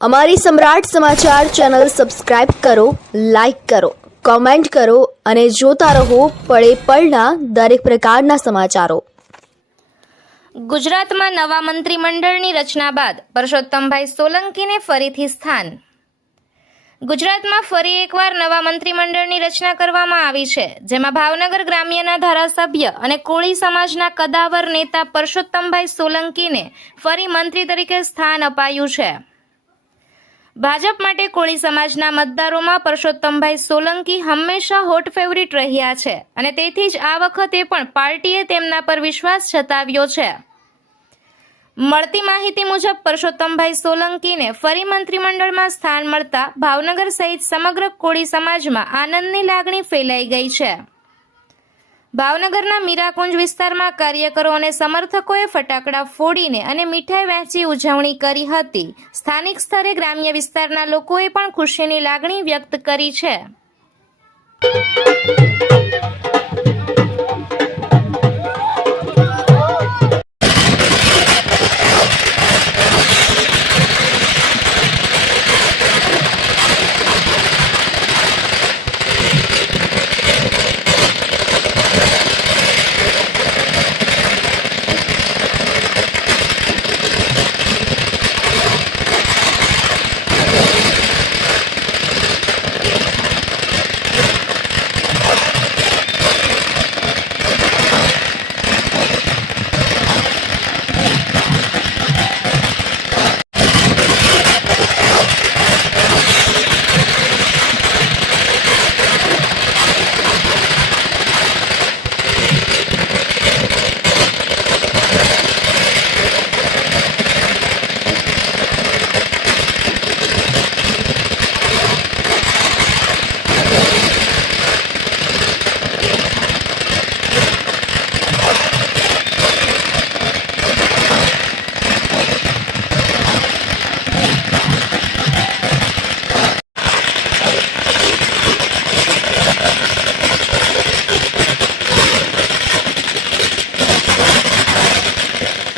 અમારી સમ્રાટ સમાચાર ચેનલ સબસ્ક્રાઇબ કરો, લાઇક કરો, કોમેન્ટ કરો અને જોતા રહો પળે પળના દરેક પ્રકારના સમાચારો। ગુજરાતમાં નવા મંત્રીમંડળની રચના બાદ પરસોત્તમભાઈ સોલંકીને ફરીથી સ્થાન। ગુજરાતમાં ફરી એકવાર નવા મંત્રીમંડળની રચના કરવામાં આવી છે, જેમાં ભાવનગર ગ્રામ્યના ધારાસભ્ય અને કોળી સમાજના કદાવર નેતા પરસોત્તમભાઈ સોલંકીને ફરી મંત્રી તરીકે સ્થાન અપાયું છે। ભાજપ માટે કોળી સમાજના મતદારોમાં પરસોત્તમભાઈ સોલંકી હંમેશા હોટ ફેવરિટ રહ્યા છે અને તેથી જ આ વખતે પણ પાર્ટીએ તેમના પર વિશ્વાસ જતાવ્યો છે। મળતી માહિતી મુજબ પરસોત્તમભાઈ સોલંકીને ફરી મંત્રીમંડળમાં સ્થાન મળતા ભાવનગર સહિત સમગ્ર કોળી સમાજમાં આનંદની લાગણી ફેલાઈ ગઈ છે। ભાવનગરના મીરાકુંજ વિસ્તારમાં કાર્યકરો અને સમર્થકોએ ફટાકડા ફોડીને અને મીઠાઈ વહેંચી ઉજવણી કરી હતી। સ્થાનિક સ્તરે ગ્રામ્ય વિસ્તારના લોકોએ પણ ખુશીની લાગણી વ્યક્ત કરી છે।